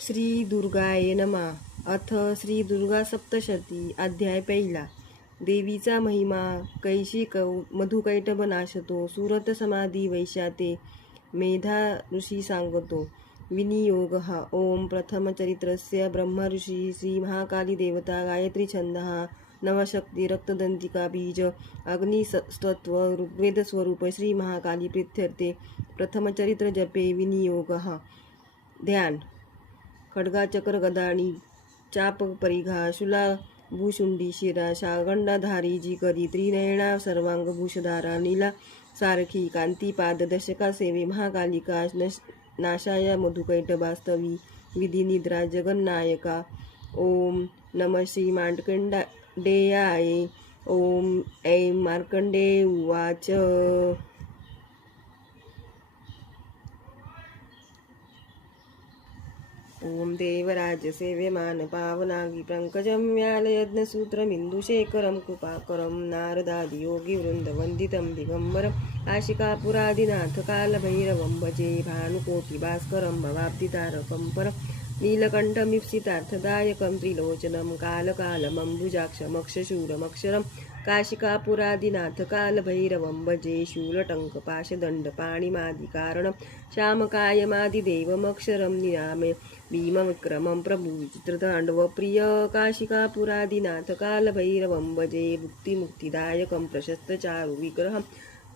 श्री दुर्गाय नमः. अथ श्री दुर्गा सप्तशती. अध्याय पहिला. देवीचा महिमा. कैशिक मधुकैटभ नाशतो. सुरत समाधी वैशाते. मेधा ऋषी सांगतो. विनियोग. ओम प्रथमचरित्रस्य ब्रह्म ऋषी श्री महाकाली देवता गायत्री छंदः नवशक्ती रक्तदंतिका बीज अग्निस्तत्व ऋग्वेद स्वरूप श्री महाकाली प्रीत्यर्थे प्रथमचरित्र जपे. विनियोग. ध्यान. खड्गा चक्र गदाणी चाप परिघा शुला भूशुंडी शिरा शागंडाधारी जी करी त्रिनयना सर्वांग भूषधारा नीला सारखी कांती पाद दशका सेवे महाकालिका नाशाया मधुकैटभास्तवी विधी निद्रा जगन्नायका. ओम नम श्री मार्कंडेयाय. ओम ऐं मार्कंडेय उवाच. ओम देवराज सेव्यमान पावनागी पंकजं व्यालयज्ञसूत्रमिन्दुशेखरं कृपाकरं नारदादि योगिवृन्दवन्दितं दिगम्बरं काशिकापुरादिनाथ कालभैरवं भजे. भानुकोटिभास्करं भवाब्धितारकं परं नीलकण्ठमीप्सितार्थदायकं त्रिलोचनं कालकालमम्बुजाक्षमक्षशूरमक्षरं काशिकापुरादिनाथ कालभैरवं भजे. शूलटङ्कपाशदण्डपाणिमादिकारणं श्यामकायमादिदेवमक्षरं निरामे भीमविक्रमं प्रभु विचित्रताण्डवप्रिय काशिकापुरादिनाथ कालभैरवं भजे. भुक्तिमुक्तिदायकं प्रशस्तचारुविग्रहं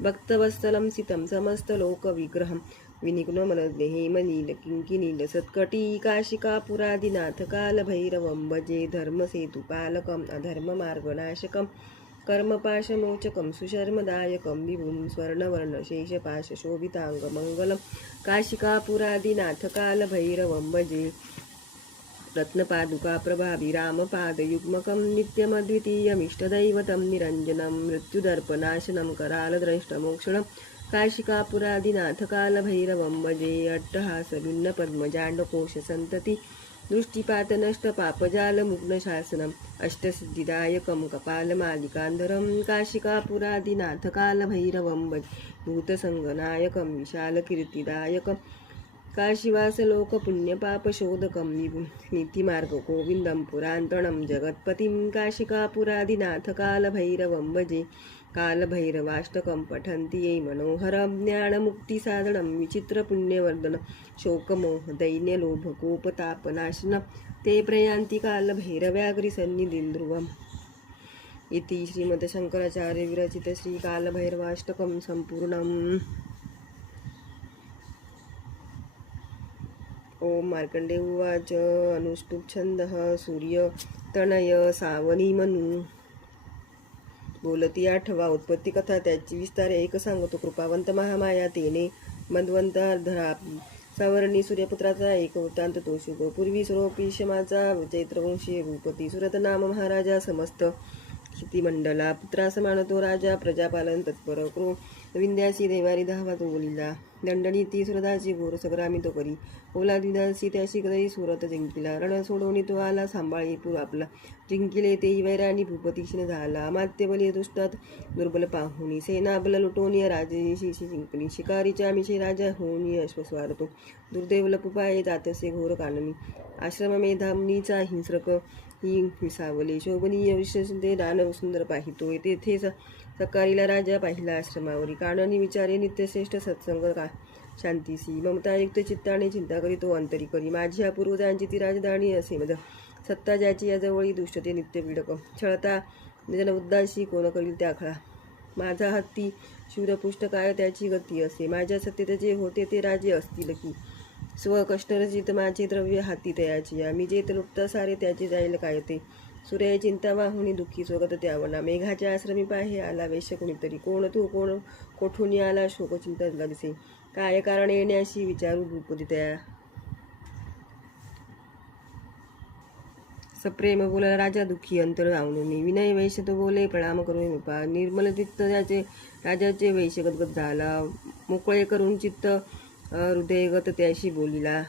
भक्तवत्सलं सितं समस्तलोकविग्रहं विनिघ्नमलहेमनीलकिङ्किनीलसत्कटी काशिकापुरादिनाथ कालभैरवं भजे. धर्मसेतुपालकम् अधर्ममार्गनाशकं कर्मपाशमोचकं सुशर्मदायकं विभुं स्वर्णवर्णशेषपाशशोभिताङ्गमङ्गलं काशिकापुरादिनाथ कालभैरवं भजे. रत्नपादुका प्रभावी रामपादयुग्मकं नित्यमद्वितीयमिष्टदैवतं निरञ्जनं मृत्युदर्पनाशनं करालद्रष्टमोक्षणं काशिकापुरादिनाथ कालभैरवं भजे. अट्टहासभिन्नपद्मजाण्डकोशसन्तति दृष्टिपातनष्टपापजालमुग्नशासनम् अष्टसिद्धिदायकं कपालमालिकान्धरं काशिकापुरादिनाथ कालभैरवं भजे. भूतसङ्गनायकं विशालकीर्तिदायकं काशीवासलोकपुण्यपापशोधकं नीतिमार्गगोविन्दं पुरान्तणं जगत्पतिं काशिकापुरादिनाथ कालभैरवं भजे. कालभैरवाष्टकं पठन्ति ये मनोहरं ज्ञानमुक्तिसाधनं विचित्रपुण्यवर्धनं शोकमोहदैन्यलोभकोपतापनाशनं ते प्रयान्ति कालभैरव्याघ्रिसन्निधिं ध्रुवम्. इति श्रीमद्शङ्कराचार्य विरचित श्रीकालभैरवाष्टकं सम्पूर्णम्. ओम मार्कंडेय उवाच. अनुष्टुप छंदः सूर्यतनय सावनी मनू. बोलती आठवा. उत्पत्ती कथा त्याची विस्तार एक सांगतो. कृपावंत महामाया तेने मन्वंतराधरापी सावरणी सूर्यपुत्राचा एक वृत्तांत तो शुभ. पूर्वी सर्वोपीशमाचा चैत्रवंशीय भूपती सुरत नाम महाराजा समस्त क्षितिमंडला पुत्रा समान तो राजा प्रजापालन तत्पर क्रो विंध्यासी देवारी धावा तो बोलिला. दंडनी ती सुरदाची घोर संग्रामी तो करी ओला द्विदासी त्याशी कधी सुरत जिंकिला. रण सोडवणी तो आला सांभाळी पूर आपला जिंकिले तेही वैराणी भूपती क्षीण झाला. अमात्य बली दुष्टात दुर्बल पाहुणी सेना बल लुटोनी राजेशी जिंकली. शिकारीच्या मिशी राजा होणी अश्वस्वारतो दुर्दैव लपुपाये जातसे घोर काननी. आश्रम मेधामनीचा हिंस्रक ही विसावले शोभनीय विशेषते दानव सुंदर पाहितो. तेथे सकाळीला राजा पाहिला आश्रमावरी काननी विचारे नित्यश्रेष्ठ सत्संग का शांतीसी ममतायुक्त चित्ताने चिंता करी तो अंतरी करी. माझ्या पूर्वजांची ती राजधानी असे मद सत्ता ज्याची या जवळी दुष्टते नित्य पीडक छळता जन उद्दासी कोण करील त्या खळा. माझा हत्ती शूरपुष्ट काय त्याची गती असे. माझ्या सत्तेत जे होते ते राजे असतील की स्वकष्टरचित माझे द्रव्य हाती तयाची. आम्ही जे लुप्त सारे त्याचे जाईल काय ते. सूर्य चिंता वाहुनी दुःखी स्वगत त्यावना. मेघाच्या आश्रमी पाहे आला वैश्य कोणीतरी. कोण तू कोण कोठून आला शोकचिंता दिसे. काय कारण येण्याशी विचारू भूपती त्या. सप्रेम बोला राजा दुःखी अंतर आवनुनी. विनय वैश्य तो बोले प्रणाम करून कृपा. निर्मल चित्त त्याचे राजाचे वैश्य गदगद झाला. मोकळे करून चित्त हृदयगत त्याशी बोलिला.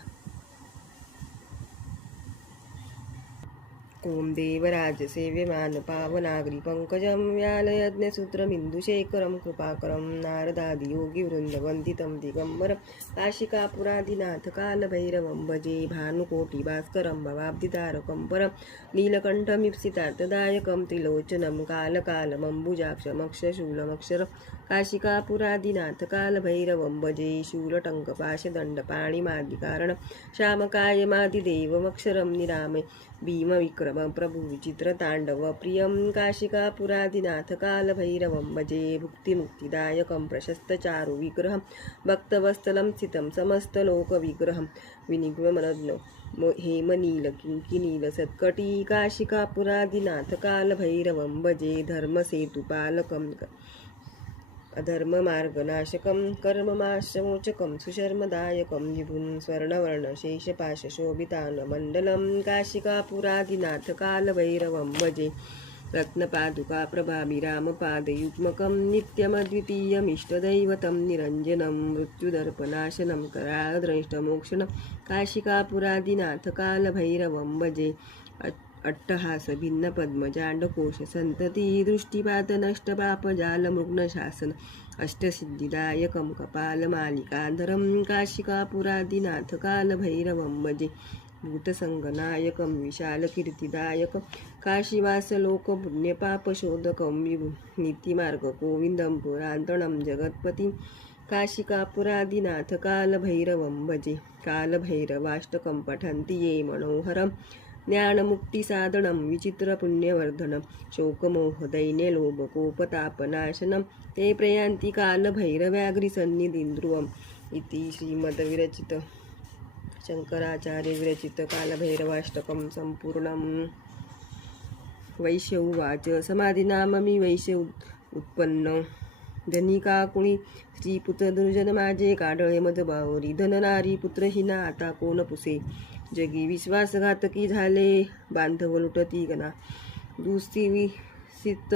ओम देवराज सेव्यमान पावनाग्री पंकजं व्यालयज्ञसूत्रमिन्दुशेखरं कृपाकरं नारदादि योगिवृन्दवन्दितं दिगम्बरं काशिकापुरादिनाथ कालभैरवं भजे भानुकोटिभास्करं भवाब्धितारकं परं नीलकण्ठमीप्सितार्थदायकं त्रिलोचनं कालकालमम्बुजाक्षमक्षशूलमक्षरं काशिकापुरादिनाथ कालभैरवं भजे शूलटङ्कपाशदण्डपाणिमादिकारणं श्यामकायमादिदेवमक्षरं निरामय भीमविक्रमं प्रभुविचित्रताण्डव प्रियं काशिकापुरादिनाथ कालभैरवं भजे भुक्तिमुक्तिदायकं प्रशस्तचारुविग्रहं भक्तवत्सलं स्थितं समस्तलोकविग्रहं विनिगमनग्न हेमनीलकिङ्किनीलसत्कटी काशिकापुरादिनाथ कालभैरवं भजे धर्मसेतुपालकं अधर्ममार्गनाशकं कर्ममाशमोचकं सुशर्मदायकं विभुं स्वर्णवर्णशेषपाशशोभितानमण्डलं काशिकापुरादिनाथ कालभैरवं भजे रत्नपादुकाप्रभाभिरामपादयुग्मकं नित्यमद्वितीयमिष्टदैवतं निरञ्जनं मृत्युदर्पनाशनं करालद्रष्टमोक्षणं काशिकापुरादिनाथ कालभैरवं भजे अट्टहासभिन्नपद्मजाण्डकोशसन्तति दृष्टिपातनष्टपापजालमृग्नशासन अष्टसिद्धिदायकं कपालमालिकाधरं काशिकापुरादिनाथ कालभैरवं भजे भूतसङ्गनायकं विशालकीर्तिदायकं काशीवासलोकपुण्यपापशोधकं नीतिमार्गगोविन्दं पुरान्तणं जगत्पतिं काशिकापुरादिनाथ कालभैरवं भजे कालभैरवाष्टकं पठन्ति ये मनोहरं ज्ञानमुक्तिसाधनं विचित्रपुण्यवर्धनं शोकमोहदैन्यलोभकोपतापनाशनं ते प्रयान्ति कालभैरव्याघ्रिसन्निधिं ध्रुवम् इति श्रीमद्विरचित शंकराचार्यविरचित कालभैरवाष्टकं सम्पूर्णम्। वैश्य उवाच समाधिनाममि वैश्य उत्पन्न धनिकाकुळी श्रीपुत्रदुर्जन माझे काढळे मदबावरी धननारी पुत्रहीना आता कोण पुसे जगी विश्वासघातकी झाले बांधव लुटती गणा दुस्ती विसित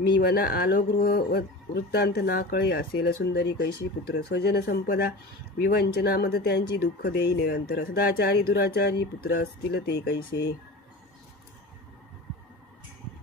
मी वना आलो गृह वृत्तांत ना कळे असेल सुंदरी कैशी पुत्र स्वजन संपदा विवंचना मद त्यांची दुःख देई निरंतर सदाचारी दुराचारी पुत्र असतील ते कैसे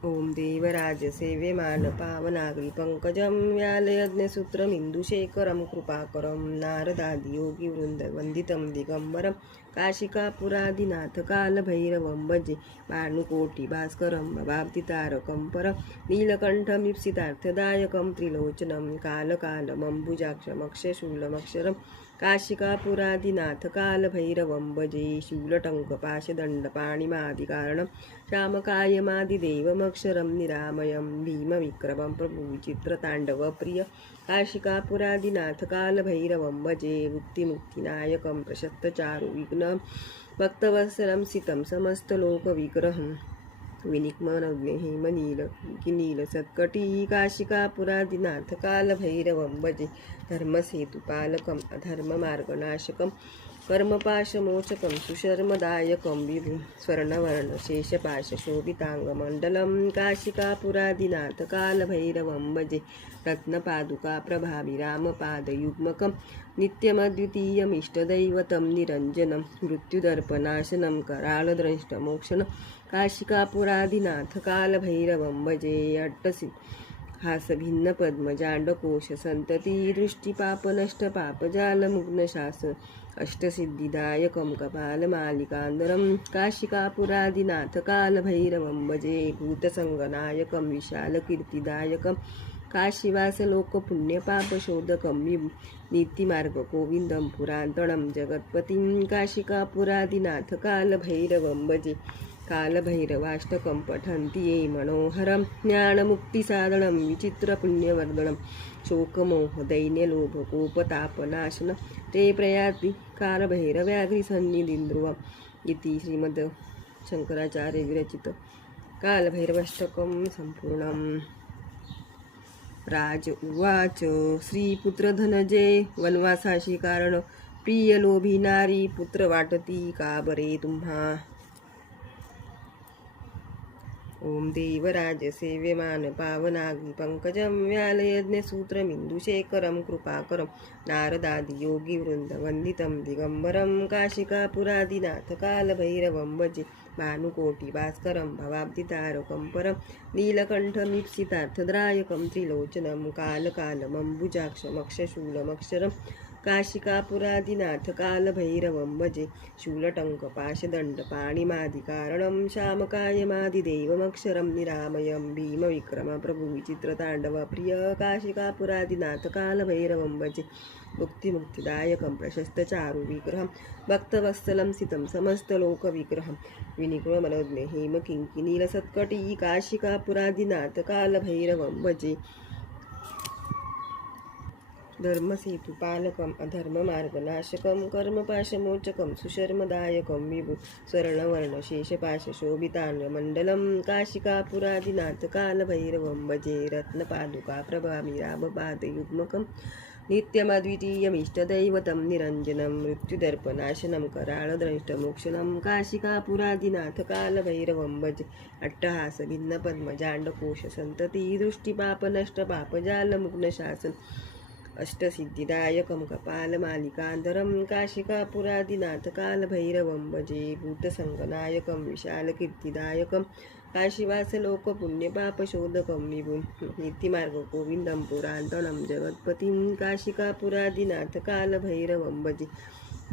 ओम देवराज सेव्यमान पावनाग्री पंकजं व्यालयज्ञसूत्रमिन्दुशेखरं कृपाकरं नारदादि योगिवृन्दवन्दितं दिगम्बरं काशिकापुरादिनाथ कालभैरवं भजे भानुकोटिभास्करं भवाब्धितारकं परं नीलकण्ठमीप्सितार्थदायकं त्रिलोचनं कालकालमम्बुजाक्षमक्षशूलमक्षरं काशिकापुरादिनाथ कालभैरवं भजे शूलटङ्कपाशदण्डपाणिमादिकारणं श्यामकायमादिदेवमक्षरं निरामयं भीमविक्रमं प्रभुविचित्रताण्डवप्रिय काशिकापुरादिनाथ कालभैरवं भजे मुक्तिमुक्तिनायकं प्रशस्तचारुविघ्नं भक्तवत्सलं स्थितं समस्तलोकविग्रहं विनिक्मनग्ने हेमनीलकिनीलसत्कटी काशिकापुरादिनाथ कालभैरवं भजे धर्मसेतुपालकम् अधर्ममार्गनाशकं कर्मपाशमोचकं सुशर्मदायकं विभुं स्वर्णवर्णशेषपाशशोभिताङ्गमण्डलं काशिकापुरादिनाथ कालभैरवं भजे रत्नपादुकाप्रभाभिरामपादयुग्मकं नित्यमद्वितीयमिष्टदैवतं निरञ्जनं मृत्युदर्पनाशनं करालद्रष्टमोक्षणं काशिकापुरादिनाथ कालभैरवं भजे हासभिन्नपद्मजाण्डकोशसन्तति दृष्टिपापनष्टपापजालमुग्नशास अष्टसिद्धिदायकं कपालमालिकान्धरं काशिकापुरादिनाथ कालभैरवं भजे भूतसङ्गनायकं विशालकीर्तिदायकं काशीवासलोकपुण्यपापशोधकं नीतिमार्गगोविन्दं पुरान्तणं जगत्पतिं काशिकापुरादिनाथ कालभैरवं भजे कालभैरवाष्टकं पठन्ति ये मनोहरं ज्ञानमुक्तिसाधनं विचित्रपुण्यवर्धनं शोकमोहदैन्यलोभकोपतापनाशनं ते प्रयाति कालभैरव्याघ्रिसन्निधिं ध्रुवम् इति श्रीमद् शंकराचार्यविरचित कालभैरवाष्टकं सम्पूर्णम्। राज उवाच श्रीपुत्रधनजे वनवासाशी कारण प्रियलोभी नारी पुत्र वाटती का बरे तुम्हा ओम देवराज सेव्यमान पावनाग्नि पंकजं व्यालयज्ञसूत्रमिन्दुशेखरं कृपाकरं नारदादि योगिवृन्द वन्दितं दिगम्बरं काशिकापुरादिनाथ कालभैरवं भजे भानुकोटि भास्करं भवाब्दितारकं परं नीलकण्ठमीप्सितार्थद्रायकं त्रिलोचनं कालकालमम्बुजाक्षमक्षशूलमक्षरं काशिकापुरादिनाथ कालभैरवं भजे शूलटङ्कपाशदण्डपाणिमादिकारणं श्यामकायमादिदेवमक्षरं निरामयं भीमविक्रमप्रभुविचित्रताण्डवप्रिय काशिकापुरादिनाथ कालभैरवं भजे मुक्तिमुक्तिदायकं प्रशस्तचारुविग्रहं भक्तवत्सलं सितं समस्तलोकविग्रहं विनिकुलमनोज्ञ हेमकिङ्किनीलसत्कटी काशिकापुरादिनाथ कालभैरवं भजे धर्मसेतुपालकम् अधर्ममार्गनाशकं कर्मपाशमोचकं सुशर्मदायकं विभु स्वर्णवर्णशेषपाशशोभितान्यमण्डलं काशिकापुरादिनाथ कालभैरवं भजे रत्नपादुकाप्रभामि रामपादयुग्मकं नित्यमद्वितीयमिष्टदैवतं निरञ्जनं मृत्युदर्पनाशनं कराळद्रष्टमोक्षणं काशिकापुरादिनाथ कालभैरवं भजे अट्टहासभिन्नपद्मजाण्डकोशसन्तति दृष्टिपापनष्टपापजालमुग्नशासन अष्टसिद्धिदायकं कपालमालिकान्धरं काशिकापुरादिनाथ कालभैरवं भजे भूतसङ्गनायकं विशालकीर्तिदायकं काशीवासलोकपुण्यपापशोधकं विभुं नीतिमार्गगोविन्दं पुरान्तनं जगत्पतिं काशिकापुरादिनाथ कालभैरवं भजे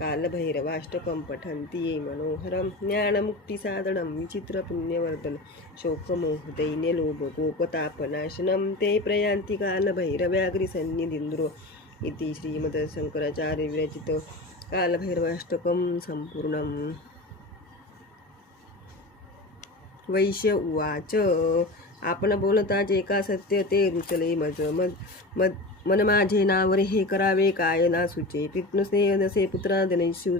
कालभैरवाष्टकं पठन्ति ये मनोहरं ज्ञानमुक्तिसाधनं विचित्रपुण्यवर्धनं शोकमोहदैन्यलोभकोपतापनाशनं ते प्रयान्ति कालभैरव्याघ्रिसन्निधिन्द्रो इति श्रीमद्शङ्कराचार्यविरचित कालभैरवाष्टकं सम्पूर्णम्। वैश्य उवाच आपण बोलता जे का सत्य ते रुचले मज मन माझे नावरे हे करावे काय ना सुचे पितृस्नेह नसे पुत्रादनैषु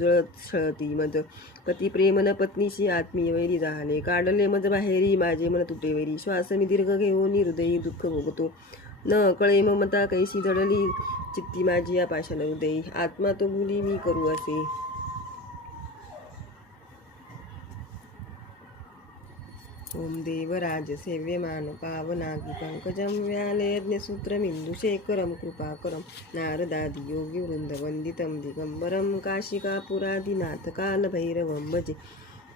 छळती मज पती प्रेमन पत्नीशी आत्मीय वैरी झाले काढले मज बाहेरी माझे मन तुटे वैरी श्वास मी दीर्घ घेऊन हृदयी दुःख भोगतो न कळे ममता कैसी जडली चित्ती माझी या पाषाण हृदयी आत्मा तो भुली मी करू असे ओम देवराज सेव्यमान पावनागी पंकजं व्यालयज्ञसूत्रमिन्दुशेखरं कृपाकरं नारदादि योगिवृन्द वन्दितं दिगम्बरं काशिकापुरादिनाथ कालभैरवं भजे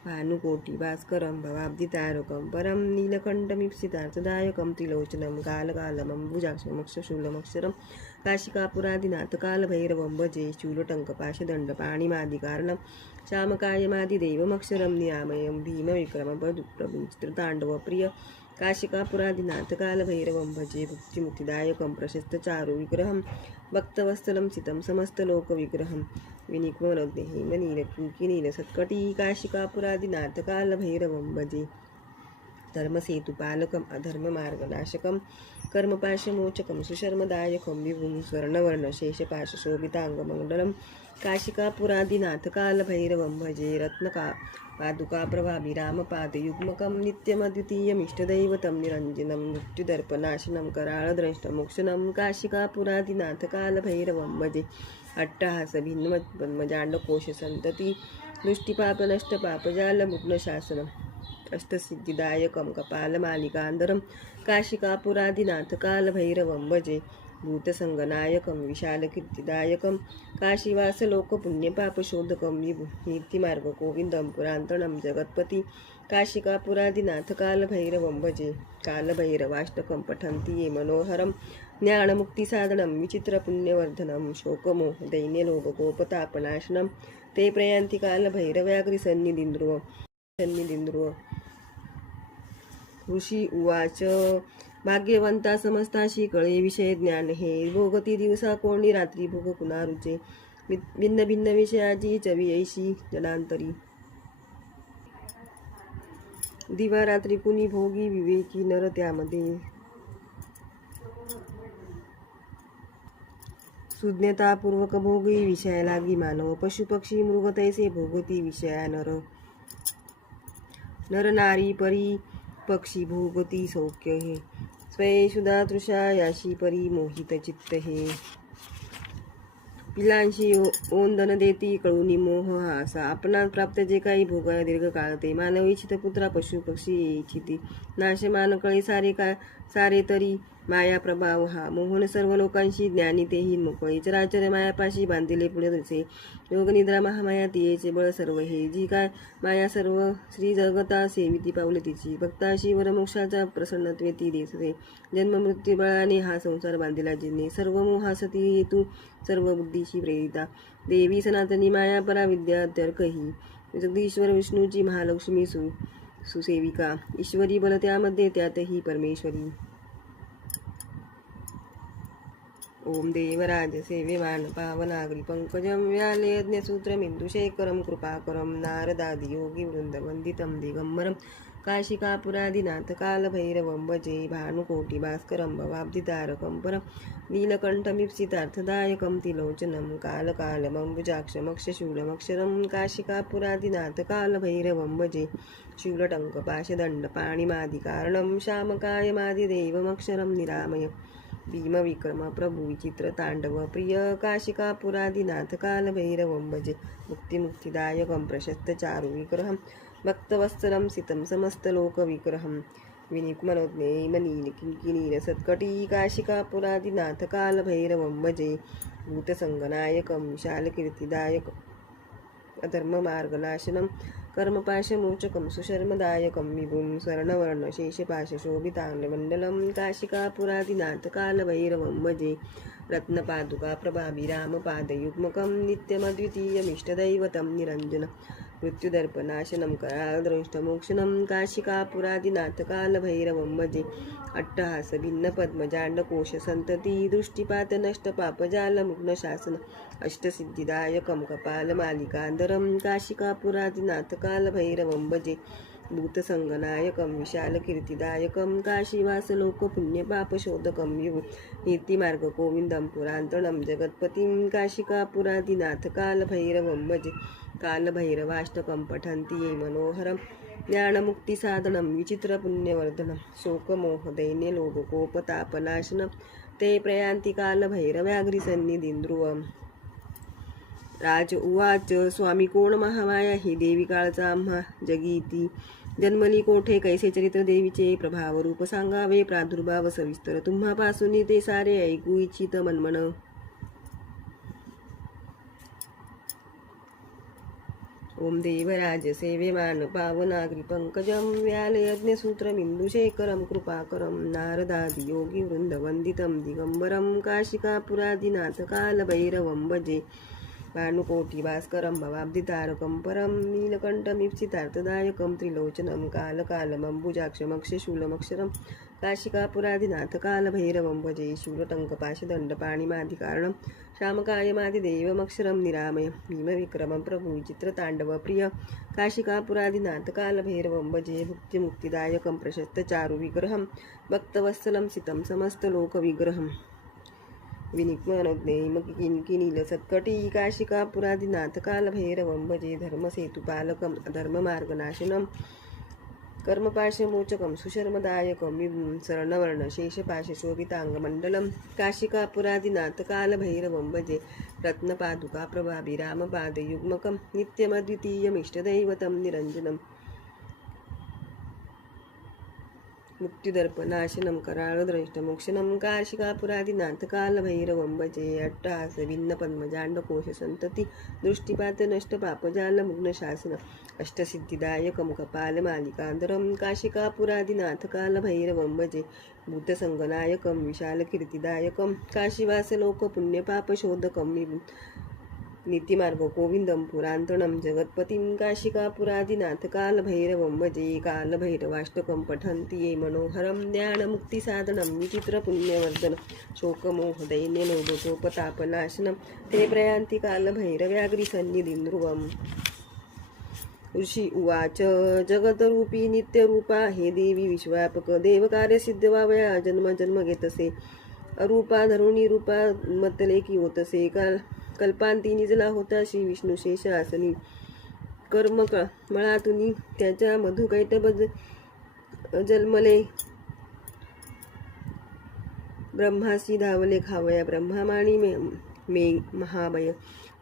भानुकोटि भास्करं भवाब्दितारकं परं नीलकण्ठमीप्सितार्थदायकं त्रिलोचनं कालकालमम्बुजाक्षमक्षशूलमक्षरं काशिकापुरादिनाथ कालभैरवं भजे शूलटङ्कपाशदण्डपाणिमादिकारणं श्यामकायमादिदेवमक्षरं निरामयं भीमविक्रमप्रभुचित्रताण्डवप्रिय काशिकापुरादिनाथ कालभैरवं भजे भुक्तिमुक्तिदायकं प्रशस्तचारुविग्रहं भक्तवत्सलं सितं समस्तलोकविग्रहं विनिकुलमनोज्ञ हेमनीलकिङ्किनीलसत्कटी काशिकापुरादिनाथ कालभैरवं भजे धर्मसेतुपालकम् अधर्ममार्गनाशकं कर्मपाशमोचकं सुशर्मदायकं विभुं स्वर्णवर्णशेषपाशशोभिताङ्गमण्डलं काशिकापुरादिनाथ कालभैरवं भजे रत्नपादुकाप्रभाभिरामपादयुग्मकं नित्यमद्वितीयमिष्टदैवतं निरञ्जनं मृत्युदर्पनाशनं कराळद्रष्टमोक्षणं काशिकापुरादिनाथ कालभैरवं भजे अट्टहासभिन्नपद्मजाण्डकोशसन्तति दृष्टिपापनष्टपापजालमुग्नशासनम् अष्टसिद्धिदायकं कपालमालिकान्धरं काशिकापुरादिनाथ कालभैरवं भजे भूतसङ्गनायकं विशालकीर्तिदायकं काशीवासलोकपुण्यपापशोधकं विभु नीतिमार्गगोविन्दं पुरान्तनं जगत्पति काशिकापुरादिनाथ कालभैरवं भजे कालभैरवाष्टकं पठन्ति ये मनोहरं ज्ञानमुक्तिसाधनं विचित्रपुण्यवर्धनं शोकमोहदैन्यलोभकोपतापनाशनं ते प्रयान्ति कालभैरव्याघ्रिसन्निधिन्द्रो ऋषी उवाच भाग्यवंता समस्ताशी कळे विषय ज्ञान हे भोगती दिवसा कोणी रात्री भोग पुन्हा रुचे भिन्न भिन्न विषयाची चवी ऐशी जनांतरी दिवा रात्री कुणी भोगी विवेकी नर त्यामध्ये सुज्ञतापूर्वक भोगी विषय लागी मानव पशुपक्षी मृग तैसे भोगती विषया नर नारी परी पक्षी भोगती सौख्य हे स्वये सुधा तृषा याशी परी मोहित चित्त हे पिलांशी ओंदन देती कळूनी मोह हा असा आपणास प्राप्त जे काही भोग दीर्घकाळ ते मानव इच्छित पुत्रा पशु पक्षी इच्छिती नाशमान कळे सारे तरी माया प्रभाव हा मोहन सर्व लोकांशी ज्ञानी तेही मोकळे चराचर मायापाशी बांधिले पुढे तुझे योग निद्रा महामाया तियेचे बळ सर्व हे जी काय माया सर्व श्री जगता सेविती पावले तिची भक्ताशी वरमोक्षाचा प्रसन्नत्वे ती देसते जन्म मृत्यू बळाने हा संसार बांधिला जिने सर्व मोहासती हेतू सर्व बुद्धीशी प्रेरिता देवी सनातनी माया परा विद्या तर्कही जगदीश्वर विष्णूची महालक्ष्मी सुसेविका ईश्वरी बल त्यामध्ये त्यातही परमेश्वरी ओम देवराज सेवेवान पावनागरी पंकजं व्याले यज्ञसूत्रमिन्दुशेखरं कृपाकरं नारदादि योगी वृन्दवन्दितं दिगम्बरं काशिकापुरादिनाथ कालभैरवं भजे भानुकोटि भास्करं भवाब्धितारकं परं नीलकण्ठमीप्सितार्थदायकं तिलोचनं कालकालमम्बुजाक्षमक्षशूलमक्षरं काशिकापुरादिनाथ कालभैरवं भजे शूलटङ्कपाशदण्डपाणिमादिकारणं श्यामकायमादिदेवमक्षरं निरामय भीमविक्रम प्रभु विचित्र तांडव प्रिय काशिकापुरादिनाथ कालभैरवं भजे मुक्तिदायकं प्रशस्त चारु विग्रहं भक्तवत्सलं सितं समस्तलोकविग्रहं विनिक्मनोज्ञेयमनीलकिङ्किणीलसत्कटी काशिकापुरादिनाथ कालभैरवं भजे भूतसङ्गनायकं विशालकीर्तिदायकम् अधर्ममार्गनाशनं कर्मपाशमोचकं सुशर्मदायकं विभुं स्वर्णवर्णशेषपाशशोभिताङ्गमण्डलं काशिकापुरादिनाथ कालभैरवं भजे रत्नपादुकाप्रभाभिरामपादयुग्मकं नित्यमद्वितीयमिष्टदैवतं निरञ्जनं मृत्युदर्पनाशनं करालदंष्टमोक्षणं काशिकापुरादिनाथ कालभैरवं भजे अट्टहासभिन्नपद्मजाण्डकोशसन्तति दृष्टिपातनष्टपापजालमुग्नशासन अष्टसिद्धिदायकं कपालमालिकाधरं काशिकापुरादिनाथ कालभैरवं भजे भूतसङ्गनायकं विशालकीर्तिदायकं काशीवासलोकपुण्यपापशोधकं नीतिमार्गगोविन्दं पुरान्तणं जगत्पतिं काशिकापुरादिनाथ कालभैरवं भजे कालभैरवाष्टकं पठन्ति ये मनोहरं ज्ञानमुक्तिसाधनं विचित्रपुण्यवर्धनं शोकमोहदैन्यलोभकोपतापनाशनं ते प्रयान्ति कालभैरव्याघ्रिसन्निधिं ध्रुवम् राज उवाच स्वामी कोण महामाया ही देवी काळचा आम्हा जगीती जन्मली कोठे कैसे चरित्र देवीचे प्रभाव रूप सांगावे प्रादुर्भाव सविस्तर तुम्हापासून ते सारे ऐकू इच्छित मनमन ओम देवराज सेवेमान पावनाग्री पंकजं व्यालयज्ञसूत्रमिन्दुशेखरं कृपाकरं नारदादि योगी वृन्दवन्दितं दिगम्बरं काशिकापुरादिनाथ कालभैरवं भजे भानुकोटि भास्करं भवाब्धितारकं परं नीलकण्ठमीप्सितार्थदायकं त्रिलोचनं कालकालमम्बुजाक्षमक्षशूलमक्षरं काशिकापुरादिनाथ कालभैरवं भजे शूलटङ्कपाशदण्डपाणिमादिकारणं श्यामकायमादिदेवमक्षरं निरामय भीमविक्रमं प्रभु विचित्रताण्डव प्रिय काशिकापुरादिनाथ कालभैरवं भजे भुक्तिमुक्तिदायकं प्रशस्त चारु विग्रहं भक्तवत्सलं सितं समस्तलोकविग्रहं विनिक्मनोज्ञेयमकिङ्किणीलसत्कटी काशिकापुरादिनाथ कालभैरवं भजे धर्मसेतुपालकम् अधर्ममार्गनाशनं कर्मपाशमोचकं सुशर्मदायकं विभुं स्वर्णवर्णशेषपाशशोभिताङ्गमण्डलं काशिकापुरादिनाथ कालभैरवं भजे रत्नपादुकाप्रभाभिरामपादयुग्मकं नित्यमद्वितीयमिष्टदैवतं निरञ्जनं मृत्युदर्पनाशनं कराळद्रष्टमोक्षणं काशिकापुरादिनाथ कालभैरवं भजे अट्टहासभिन्नपद्मजाण्डकोशसन्तति दृष्टिपातनष्टपापजालमुग्नशासन अष्टसिद्धिदायकं कपालमालिकाधरं काशिकापुरादिनाथ कालभैरवं भजे भूतसङ्गनायकं विशालकीर्तिदायकं काशीवासलोकपुण्यपापशोधकं नीतिमार्ग गोविन्दं पुरान्तणं जगत्पतिं काशिकापुरादिनाथ कालभैरवं भजे कालभैरवाष्टकं पठन्ति ये मनोहरं ज्ञानमुक्तिसाधनं विचित्रपुण्यवर्धनं शोकमोहदैन्यलोभकोपतापनाशनं ते प्रयान्ति कालभैरव्याघ्रिसन्निधिं ध्रुवम् ऋषी उवाच जगतरूपी नित्यरूपा हे देवी विश्वव्यापक देवकार्यसिद्ध व्हावया जन्म जन्म घेतसे अरूपा धरुणी रूपा मतले की होतसे कल्पांती निजला होता श्री विष्णू शेष आसनी कर्म मळातुनी त्याच्या मधुकैटभ जन्मले ब्रह्मासी धावले खावया ब्रह्मामाणी मे महाभय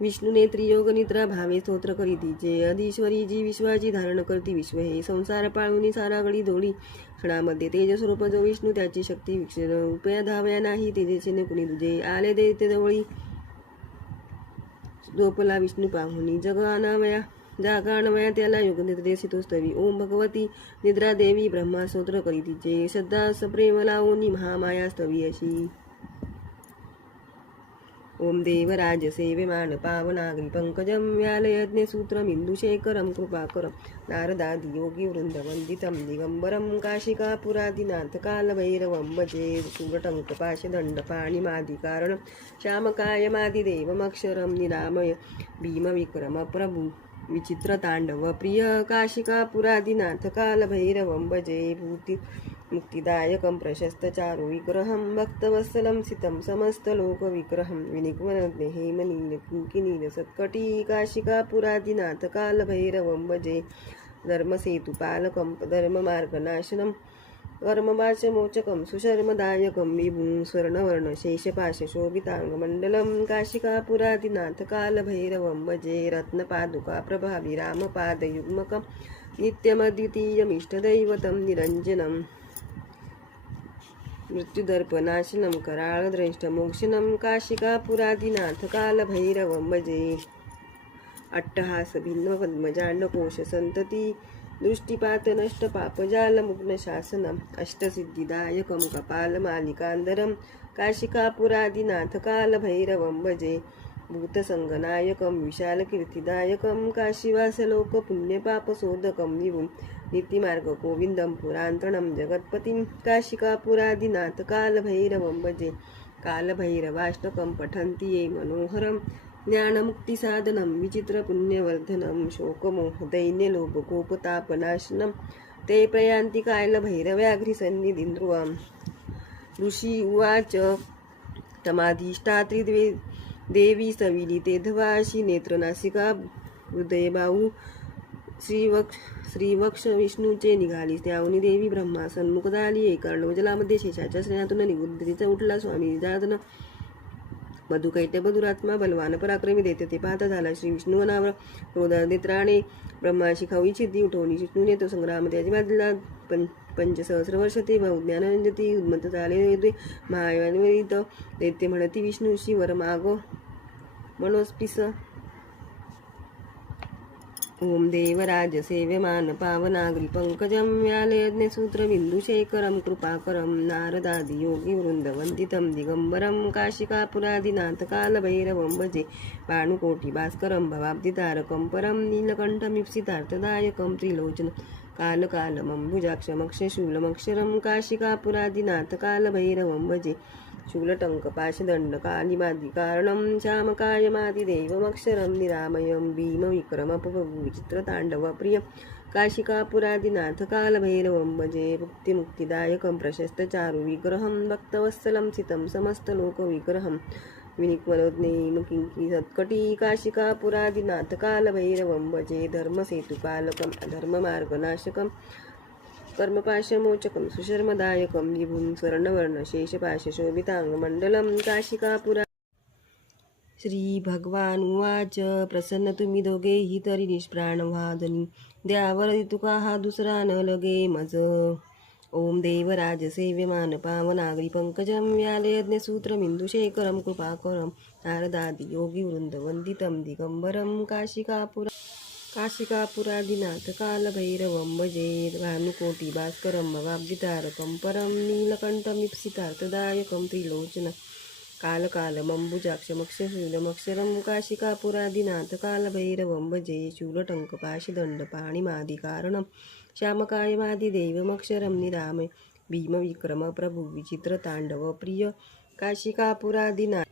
विष्णुने त्रियोग निद्रा भावे स्तोत्र करीती जे अधीश्वरी जी विश्वाची धारण करती विश्व हे संसार पाळुनी सारागडी दोडी क्षणामध्ये तेजस्वरूप जो विष्णू त्याची शक्ती विक्षण उपया धावया नाही तेजेचे कुणी तुझे आले दे ते जवळी झोपला विष्णू पाहुणी जग अनामया जागा अनमया त्याला योगनिद्रे सितोस्तवी ओम भगवती निद्रा देवी ब्रह्मा स्तोत्र करीती जे श्रद्धा सप्रेम लावून महामाया स्तवी अशी ओम देवराज सेवेमान पावनाग्री पंकजं व्यालयज्ञ सूत्रम इंदुशेखरं कृपाकरं नारदादि योगी वृंदवंदितं दिगंबरं काशिकापुरादिनाथ कालभैरवं भजे शूलटंक पाशदंड पाणिमादिकारणं श्यामकायमादिदेवमक्षरं निरामय भीमविक्रम प्रभु विचित्र तांडव प्रिय काशिकापुरादिनाथ कालभैरवं भजे भूति मुक्तिदायकं प्रशस्त चारु विग्रहं भक्तवत्सलं सितं समस्तलोकविग्रहं विनिग्मनग्ने हेमनील किंकिनील सत्कटी काशिकापुरादिनाथ कालभैरवं भजे धर्मसेतुपालकं धर्ममार्गनाशनं कर्मवाचमोचकं सुशर्मदायकं विभुं स्वर्णवर्णशेषपाशशोभिताङ्गमण्डलं काशिकापुरादिनाथ कालभैरवं भजे रत्नपादुका प्रभावी रामपादयुग्मकं नित्यमद्वितीयमिष्टदैवतं निरञ्जनं मृत्युदर्पनाशनं कराळद्रष्टमोक्षणं काशिकापुरादिनाथ कालभैरवं भजे अट्टहास भिन्न पद्मजांडकोश संतती दृष्टिपात नष्ट पापजालमुग्न शासनम् अष्टसिद्धिदायकं कपालमालिकान्दरं काशिकापुरादिनाथ कालभैरवं भजे भूतसंगनायकं विशालकीर्तिदायकं काशीवासलोकपुण्यपापशोधकं विभुं नीतिमार्गगोविन्दं पुरान्तरणं जगत्पतिं काशिकापुरादिनाथ कालभैरवं भजे कालभैरवाष्टकं पठन्ति ये मनोहरं ज्ञानमुक्तिसाधनं विचित्रपुण्यवर्धनं शोकमोहदैन्यलोभकोपतापनाशनं ते प्रयान्ति कालभैरव्याघ्रिसन्निधिं ध्रुवम् ऋषि उवाच तमाधिष्ठात्री देवी सविलिते धवाशी नेत्रनासिका हृदयबाहू श्रीवक्ष विष्णूचे निघाली त्यावनी देवी ब्रह्मा सन्मुख झाली एकार्णव जलामध्ये शेषाच्या श्रेणातून निघून तिचा उठला स्वामी जादन मधुकैत्य बधुरात्मा बलवान पराक्रमी देते ते पाहता झाला श्री विष्णू नावर क्रोधनेत्राने ब्रह्माशी खावी छिद्दी उठवणी विष्णूने तो संग्राम त्याची बाजला पंचसहस्र वर्ष ते ज्ञानरंजती उन्मत्त झाले महायान्वित दैत्य म्हणती विष्णूशी वर माग मनोस्पिस ओम देवराज सेव्यमान पावनाग्री पंकजं व्यालयज्ञसूत्र बिंदुशेखरं कृपाकरं नारदादि योगी वृंदवंदितं दिगंबरं काशिकापुरादिनाथ कालभैरवं भजे भानुकोटि भास्करं भवाब्दितारकं परं नीलकण्ठमीप्सितार्थदायकं त्रिलोचनं कालकालमम्बुजाक्षमक्षशूलमक्षरं काशिकापुरादिनाथ कालभैरवं भजे शूलटंक पाशदंड कालिमादिकारणं श्यामकायमादिदेवमक्षरं निरामयं भीमविक्रमपविचित्रताण्डवप्रियं काशिकापुरादिनाथ कालभैरवं भजे मुक्तिमुक्तिदायकं प्रशस्तचारुविग्रहं भक्तवत्सलं सितं समस्तलोकविग्रहं विनिक्मनोज्ञेयं किङ्की सत्कटी काशिकापुरादिनाथ कालभैरवं भजे धर्मसेतुपालकं धर्ममार्गनाशकं कर्मपाशमोचकं सुशर्मदायकं विभुं स्वर्णवर्णशेषपाशशोभिताङ्गमण्डलं काशिकापुरा श्री भगवान उवाच प्रसन्न तुम्ही दोघेही तरी निष्प्राण व्हादनी द्यावर तुका हा दुसरा न लगे मज ओम देवराज सेव्यमान पावनाग्री पंकजं व्यालयज्ञसूत्रमिन्दुशेखरं कृपाकरं नारदादि योगी वृंदवंदितं दिगंबरं काशिकापुरादिनाथ कालभैरवं भजे भानुकोटि भास्करं भवाब्दितारकं परं नीलकण्ठमीप्सितार्थदायकं त्रिलोचनं कालकालमम्बुजाक्षमक्षशूलमक्षरं काशिकापुरादिनाथ कालभैरवं भजे शूलटङ्कपाशदण्डपाणिमादिकारणं श्यामकायमादिदेवमक्षरं निरामय भीमविक्रमप्रभु विचित्रताण्डवप्रिय काशिकापुरादिनाथ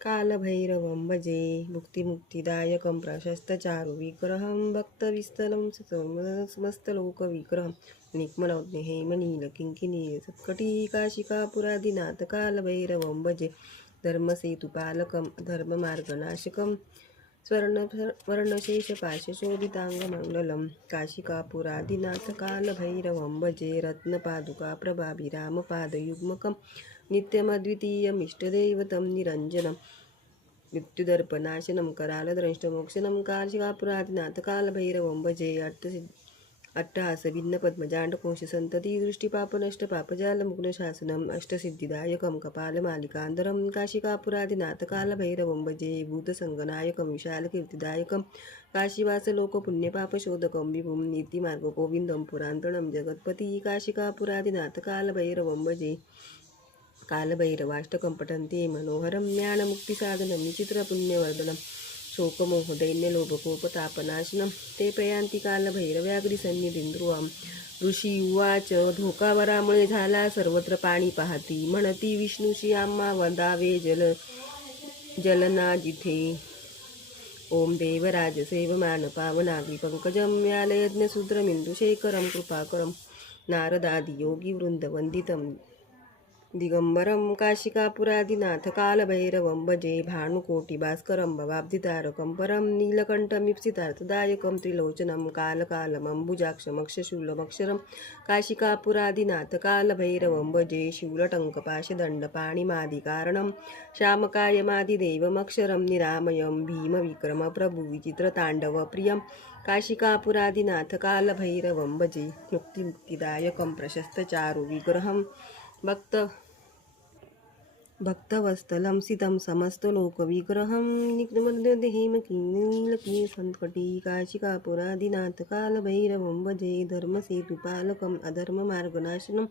कालभैरवं भजे मुक्तिमुक्तिदायकं प्रशस्तचारुविग्रहं भक्तविस्तलं समस्तलोकविग्रहं निक्मनौज्ञ हेमनीलकिङ्किनील सत्कटी काशिकापुरादिनाथ कालभैरवं भजे धर्मसेतुपालकं धर्ममार्गनाशकं स्वर्णवर्णशेषपाशशोभिताङ्गमण्डलं काशिकापुरादिनाथ कालभैरवं भजे रत्नपादुका प्रभावी रामपादयुग्मकं नित्यमद्वितीयमिष्टदैवतं निरञ्जनं मृत्युदर्पनाशनं करालद्रष्टमोक्षनं काशिकापुरादिनाथ कालभैरवं भजे अट्टहास भिन्न पद्मजांडकोश संतती दृष्टिपापनष्ट पापजालमुग्नशासनम् अष्टसिद्धिदायकं कपालमालिकान्धरं काशिकापुरादिनाथ कालभैरवं भजे भूतसंगनायकं विशालकीर्तिदायकं काशीवासलोकपुण्यपापशोधकं विभुं नीतिमार्गगोविन्दं पुरान्तणं जगत्पति काशिकापुरादिनाथ कालभैरवं भजे कालभैरवाष्टकं पठन्ते मनोहरं ज्ञानमुक्तिसाधनं विचित्रपुण्यवर्धनं शोकमोहदैन्यलोभकोपतापनाशनं ते प्रयान्ति कालभैरव्याघ्रिसन्निधिं ध्रुवं ऋषी उवाच धोकावरामुळे झाला सर्वत्र पाणी पाहती म्हणती विष्णूशी आम्हा वदावे जलना जिथे ओम देवराज सेवमान पावनाग्री पंकजं व्यालयज्ञशूद्रमिन्दुशेखरं कृपाकरं नारदादि योगी वृन्दवन्दितं दिगंबरं काशिकापुरादिनाथ कालभैरवं भजे भानुकोटिभास्करं भवाब्धितारकं परं नीलकण्ठमीप्सितार्थदायकं त्रिलोचनं कालकालमम्बुजाक्षमक्षशूलमक्षरं काशिकापुरादिनाथ कालभैरवं भजे शूलटङ्कपाशदण्डपाणिमादिकारणं श्यामकायमादिदेवमक्षरं निरामयं भीमविक्रमप्रभुविचित्रताण्डवप्रियं काशिकापुरादिनाथ कालभैरवं भजे मुक्तिदायकं प्रशस्तचारुविग्रहं भक्तवत्सलं सितं समस्तलोकविग्रहं निग्नमध्यदेहेमकीनीलकी संकटी काशिकापुरादिनाथ कालभैरवं भजे धर्मसेतुपालकम् अधर्ममार्गनाशनं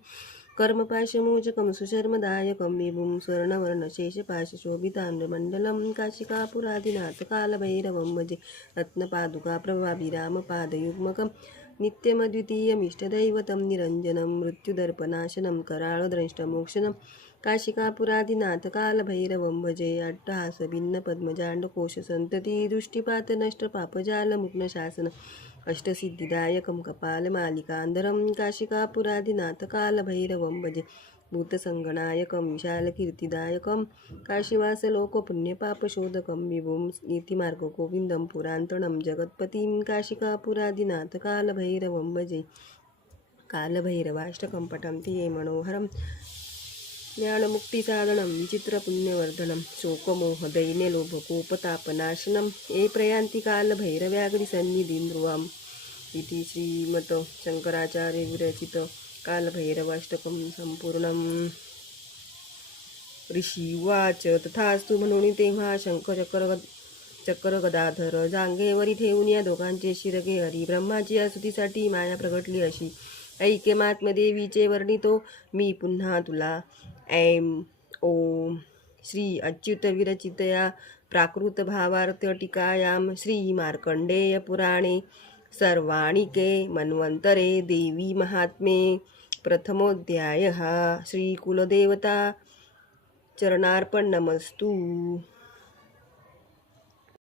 कर्मपाशमोचकं सुशर्मदायकं विभुं स्वर्णवर्णशेषपाशशोभिताण्डमण्डलं काशिकापुरादिनाथ कालभैरवं भजे रत्नपादुकाप्रभाभिरामपादयुग्मकं नित्यमद्वितीयमिष्टदैवतं निरञ्जनं मृत्युदर्पनाशनं कराळद्रष्टमोक्षनं काशिकापुरादिनाथ कालभैरवं भजे अट्टहास भिन्न पद्मजांडकोश संतती दृष्टिपातनष्टपापजालमुग्नशासन अष्टसिद्धिदायकं कपालमालिकान्धरं काशिकापुरादिनाथ कालभैरवं भजे भूतसंगनायकं विशालकीर्तिदायकं काशीवासलोकपुण्यपापशोधकं विभुं नीतिमार्गगोविन्दं पुरान्तणं जगत्पतिं काशिकापुरादिनाथ कालभैरवं भजे कालभैरवाष्टकं पठन्ति ये मनोहरं ज्ञानमुक्तिसाधनं विचित्रपुण्यवर्धनं शोकमोहदैन्यलोभकोपतापनाशनं ये प्रयान्ति कालभैरव्याघ्रिसन्निधिं ध्रुवम् इति श्रीमत् शंकराचार्य विरचित कालभैरवाष्टकं संपूर्णम् ऋषी उवाच तथास्तु म्हणून तेव्हा चक्र गदाधर जांघेवरी ठेवून या दोघांचे शिरगे हरी ब्रह्माची या स्तुतीसाठी माया प्रगटली अशी ऐक्यमात्मदेवीचे वर्णितो मी पुन्हा तुला ऐं ओम श्री अच्युत विरचितया प्राकृत भावार्थ टीकायां श्री मार्कंडेय पुराणे सर्वाणिके मन्वन्तरे देवी महात्म्ये प्रथमोऽध्यायः श्रीकुलदेवता चरणार्पणमस्तु।